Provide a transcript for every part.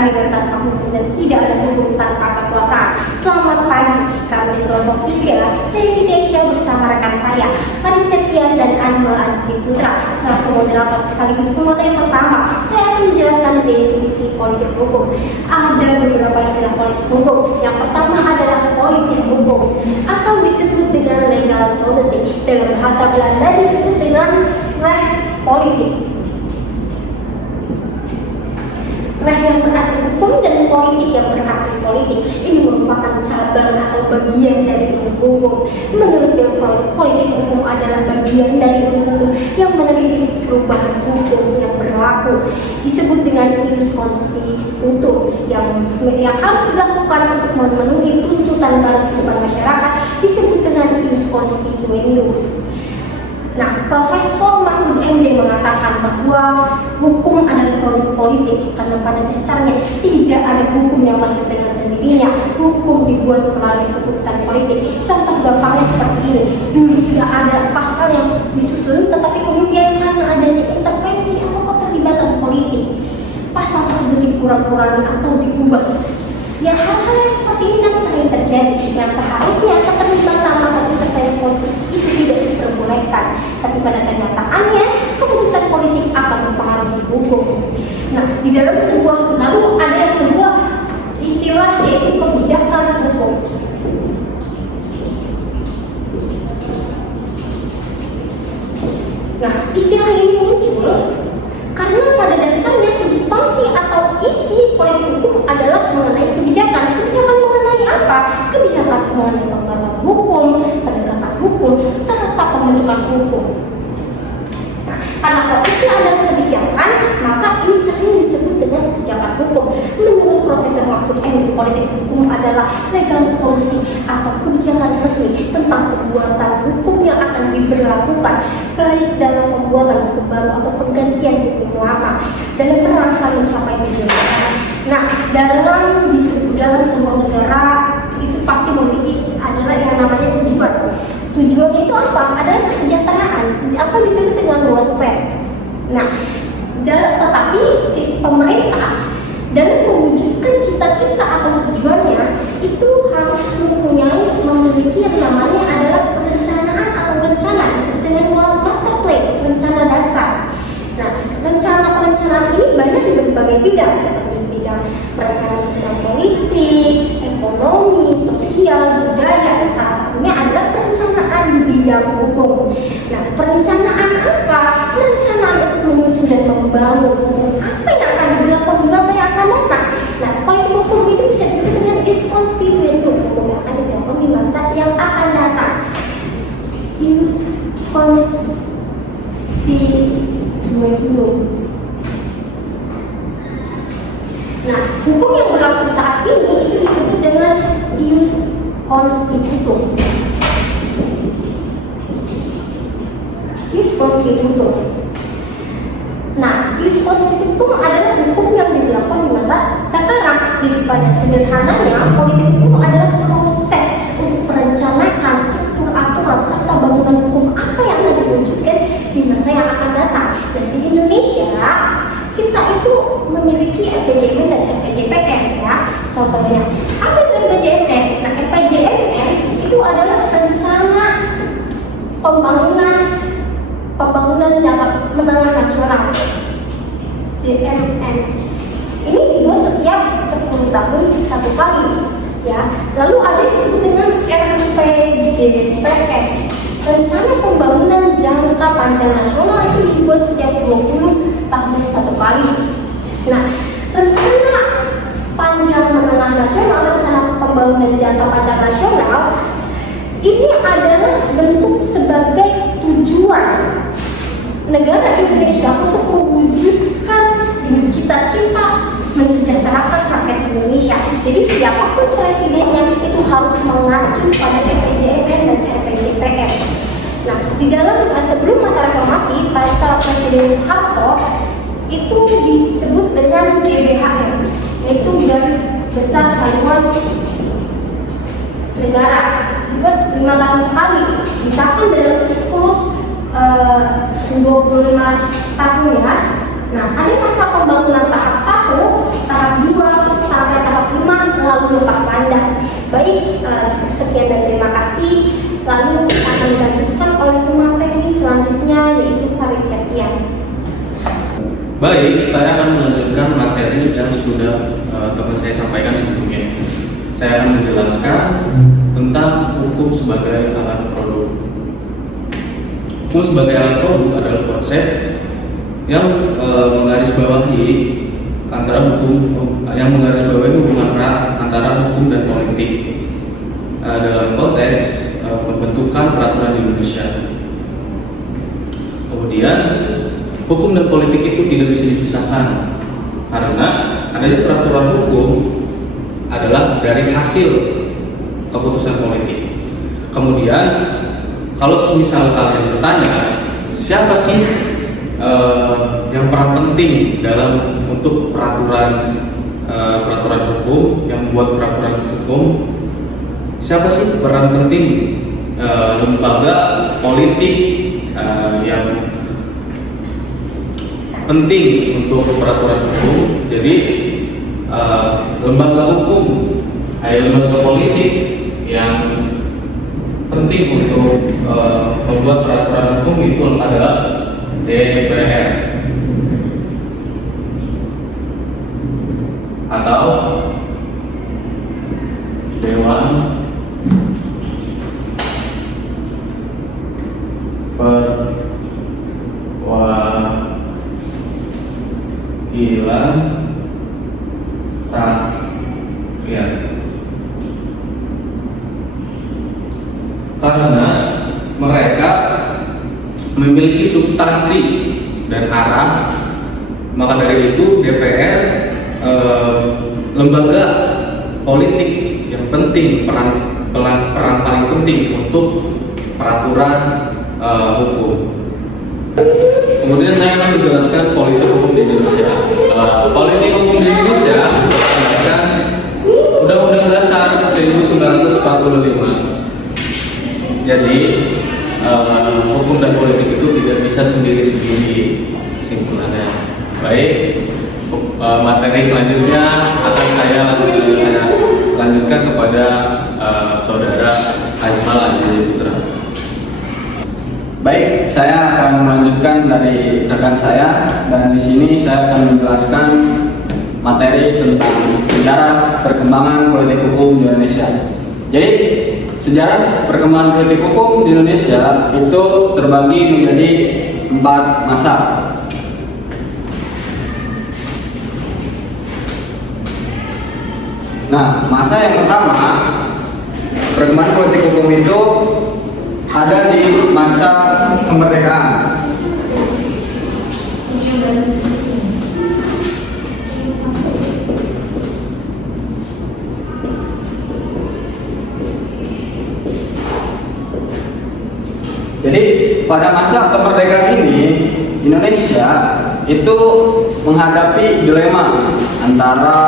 peradilan tanpa hukum dan tidak ada hukum tanpa kekuasaan. Selamat pagi, kami di kelompok 3. Saya Siti Aisyah bersama rekan saya Farid Septian dan Azmal Aziz Putra selaku moderator sekaligus pemotret yang pertama. Saya akan menjelaskan definisi politik hukum. Ada beberapa istilah politik hukum. Yang pertama adalah politik hukum atau disebut dengan legal politik. Dalam bahasa Belanda disebut dengan recht politik. Recht yang berarti hukum dan politik yang berarti politik. Ini merupakan cabang atau bagian dari ilmu hukum. Menurut Delfoy, politik hukum adalah bagian dari ilmu hukum yang meneliti perubahan hukum yang berlaku. Disebut dengan ius constitutum yang harus dilakukan untuk memenuhi tuntutan dalam kehidupan masyarakat. Disebut dengan ius constituendum. Nah, Profesor Mahfud MD mengatakan bahwa hukum adalah produk politik karena pada dasarnya tidak ada hukum yang lahir dengan sendirinya. Hukum dibuat melalui keputusan politik. Contoh gampangnya seperti ini. Dulu sudah ada pasal yang disusun, tetapi kemudian karena adanya intervensi atau keterlibatan politik, pasal tersebut dikurang-kurangi atau diubah. Ya, hal-hal yang seperti ini kan sering terjadi. Yang seharusnya keterlibatan atau intervensi politik itu tidak diperbolehkan, tapi pada kenyataannya keputusan politik akan mempengaruhi hukum. Nah, di dalam sebuah lalu ada yang kedua istilah yaitu kebijakan hukum. Nah, istilah ini muncul karena pada dasarnya substansi atau isi politik hukum adalah mengenai kebijakan. Kebijakan mengenai apa? Kebijakan mengenai pembentukan hukum, penegakan hukum, serta pembentukan hukum. Nah, karena kalau itu ada kebijakan, maka ini sering disebut dengan kebijakan hukum. Menurut Profesor Mahfud MD, politik hukum adalah legal policy atau kebijakan resmi tentang pembuatan hukum yang akan diberlakukan, baik dalam pembuatan hukum baru atau penggantian hukum lama dalam rangka mencapai tujuan. Nah, dalam sebuah negara itu pasti memiliki adalah yang namanya tujuan. Tujuannya itu apa? Adalah kesejahteraan atau disebut dengan welfare. Nah, tetapi sisi pemerintah dalam mewujudkan cita-cita atau tujuannya itu harus memiliki yang namanya adalah perencanaan atau rencana disebut dengan master plan, rencana dasar. Nah, perencanaan ini banyak di berbagai bidang seperti bidang perencanaan politik, ekonomi, sosial, budaya, dan salah satunya adalah perencanaan di bidang hukum. Nah, perencanaan apa? Perencanaan untuk menyusun dan membangun hukum apa yang akan dilakukan di masa yang akan datang. Nah, politik hukum itu bisa disebut dengan ius constituendum, hukum yang akan dilakukan di masa yang akan datang. Ius constituendum. Nah, hukum yang berlaku saat ini itu disebut dengan ius constitutum. Ius constitutum. Nah, ius constitutum adalah hukum yang diberlakukan di masa sekarang. Jadi pada sederhananya, politik hukum adalah proses untuk merencanakan struktur aturan serta bangunan hukum apa yang akan diwujudkan di masa yang akan datang. Dan di Indonesia kita itu memiliki RPJMN dan RPJMN ya. Contohnya, apa itu RPJMN? Nah, RPJMN itu adalah rencana pembangunan jangka menengah nasional. JMN. Ini dibuat setiap 10 tahun satu kali ya. Lalu ada yang disebut dengan RPJPN. Rencana pembangunan jangka panjang nasional itu dibuat setiap 20 tahun satu kali. Nah, rencana panjang menengah nasional, rencana pembangunan jangka panjang nasional ini adalah bentuk sebagai tujuan negara Indonesia untuk mewujudkan cita-cita mensejahterakan rakyat Indonesia. Jadi siapapun presidennya itu harus mengacu pada RPJMN dan RPJPN. Nah, di dalam sebelum masa reformasi, pada Presiden Soeharto itu disebut dengan GBHN, yaitu Garis Besar Haluan Negara. Dibuat 5 tahun sekali, misalkan dalam siklus 25 tahun ya. Nah, ada masa pembangunan tahap 1, tahap 2, Baik, cukup sekian dan terima kasih. Lalu akan dilanjutkan oleh pemateri selanjutnya, yaitu Farid Septian. Baik, saya akan melanjutkan materi yang sudah teman saya sampaikan sebelumnya. Saya akan menjelaskan tentang hukum sebagai alat produk. Hukum sebagai alat produk adalah konsep yang menggarisbawahi hubungan erat antara hukum dan politik dalam konteks pembentukan peraturan di Indonesia. Kemudian hukum dan politik itu tidak bisa dipisahkan karena adanya peraturan hukum adalah dari hasil keputusan politik. Kemudian kalau misal kalian bertanya, siapa sih yang peran penting dalam untuk peraturan hukum, yang membuat peraturan hukum? Siapa sih peran penting lembaga politik yang penting untuk peraturan hukum? Jadi lembaga hukum, lembaga politik yang penting untuk membuat peraturan hukum itu adalah DPR atau Dewan Perwakilan Rakyat. Karena mereka memiliki substansi dan arah, maka dari itu DPR lembaga politik yang penting, peran paling penting untuk peraturan hukum. Kemudian saya akan menjelaskan politik hukum di Indonesia. Politik hukum di Indonesia berdasarkan Undang-Undang Dasar 1945. Jadi hukum dan politik itu tidak bisa sendiri-sendiri kesimpulannya. Baik, materi selanjutnya akan saya lanjutkan kepada saudara Ajmal Aziz Putra. Baik, saya akan melanjutkan dari rekan saya, dan di sini saya akan menjelaskan materi tentang sejarah perkembangan politik hukum di Indonesia. Jadi, sejarah perkembangan politik hukum di Indonesia itu terbagi menjadi 4 masa. Nah, masa yang pertama perkembangan politik hukum itu ada di masa kemerdekaan. Jadi pada masa kemerdekaan ini Indonesia itu menghadapi dilema antara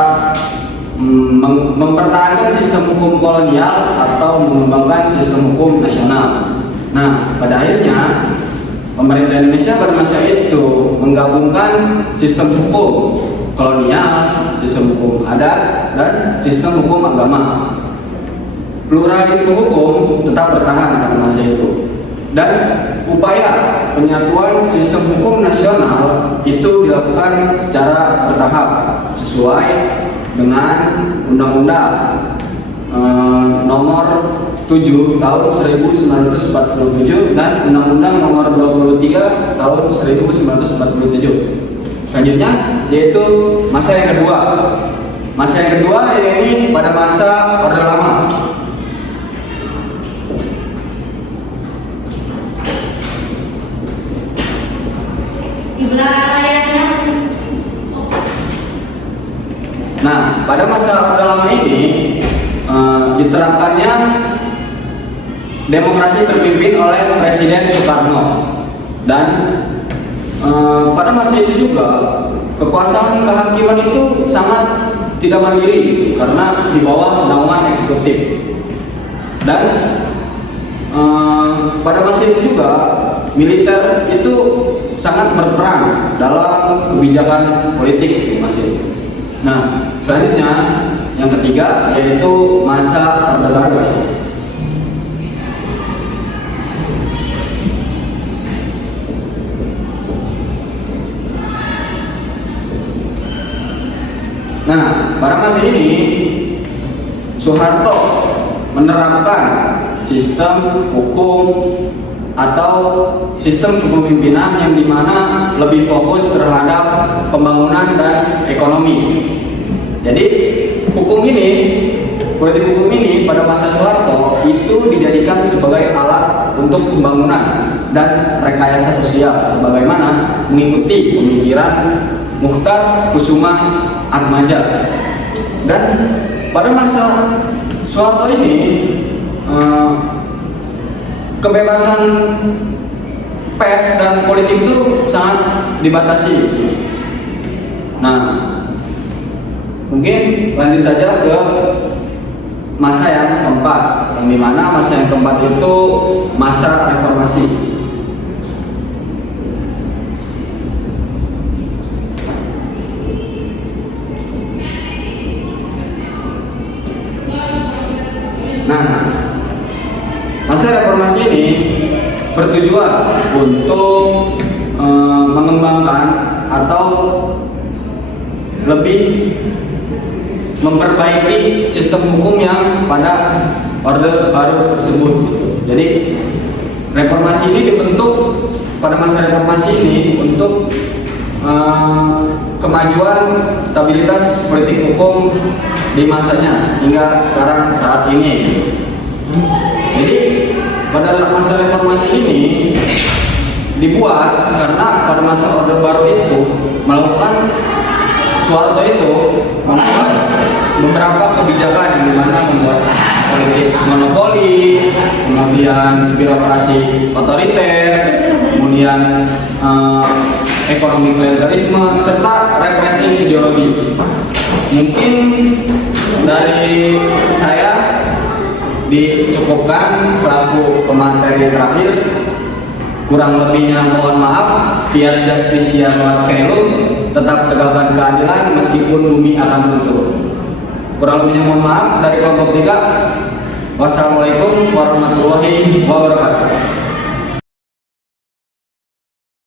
mempertahankan sistem hukum kolonial atau mengembangkan sistem hukum nasional. Nah, pada akhirnya pemerintah Indonesia pada masa itu menggabungkan sistem hukum kolonial, sistem hukum adat, dan sistem hukum agama. Pluralisme hukum tetap bertahan pada masa itu. Dan upaya penyatuan sistem hukum nasional itu dilakukan secara bertahap sesuai dengan Undang-Undang nomor 7 tahun 1947 dan Undang-Undang nomor 23 tahun 1947. Selanjutnya yaitu masa yang kedua. Masa yang kedua yaitu pada masa Orde Lama. Di belakang layarnya. Nah, pada masa Orde Lama ini diterapkannya demokrasi terpimpin oleh Presiden Soekarno, dan pada masa itu juga kekuasaan kehakiman itu sangat tidak mandiri karena di bawah naungan eksekutif. Dan pada masa itu juga militer itu sangat berperan dalam kebijakan politik di masa itu. Nah, selanjutnya Yang ketiga yaitu masa Orde Baru. Nah, pada masa ini Soeharto menerapkan sistem hukum atau sistem kepemimpinan yang dimana lebih fokus terhadap pembangunan dan ekonomi. Jadi politik hukum ini pada masa Soeharto itu dijadikan sebagai alat untuk pembangunan dan rekayasa sosial, sebagaimana mengikuti pemikiran Muchtar Kusumaatmadja. Dan pada masa Soeharto ini kebebasan pers dan politik itu sangat dibatasi. Nah, mungkin lanjut saja ke masa yang keempat, yang dimana masa yang keempat itu masa reformasi. Nah, masa reformasi ini bertujuan untuk mengembangkan atau lebih memperbaiki sistem hukum yang pada Orde Baru tersebut. Jadi reformasi ini dibentuk pada masa reformasi ini untuk kemajuan stabilitas politik hukum di masanya hingga sekarang saat ini. Jadi pada masa reformasi ini dibuat karena pada masa Orde Baru itu melakukan Soeharto itu membuat beberapa kebijakan yang dimana membuat politik monopoli, kemudian birokrasi otoriter, kemudian ekonomi klientelisme serta represi ideologi. Mungkin dari saya dicukupkan selaku pemateri terakhir. Kurang lebihnya mohon maaf. Fiat Justitia Maat Caelum, tetap tegakkan keadilan meskipun bumi akan runtuh. Kurang lebihnya mohon maaf dari kelompok 3. Wassalamualaikum warahmatullahi wabarakatuh.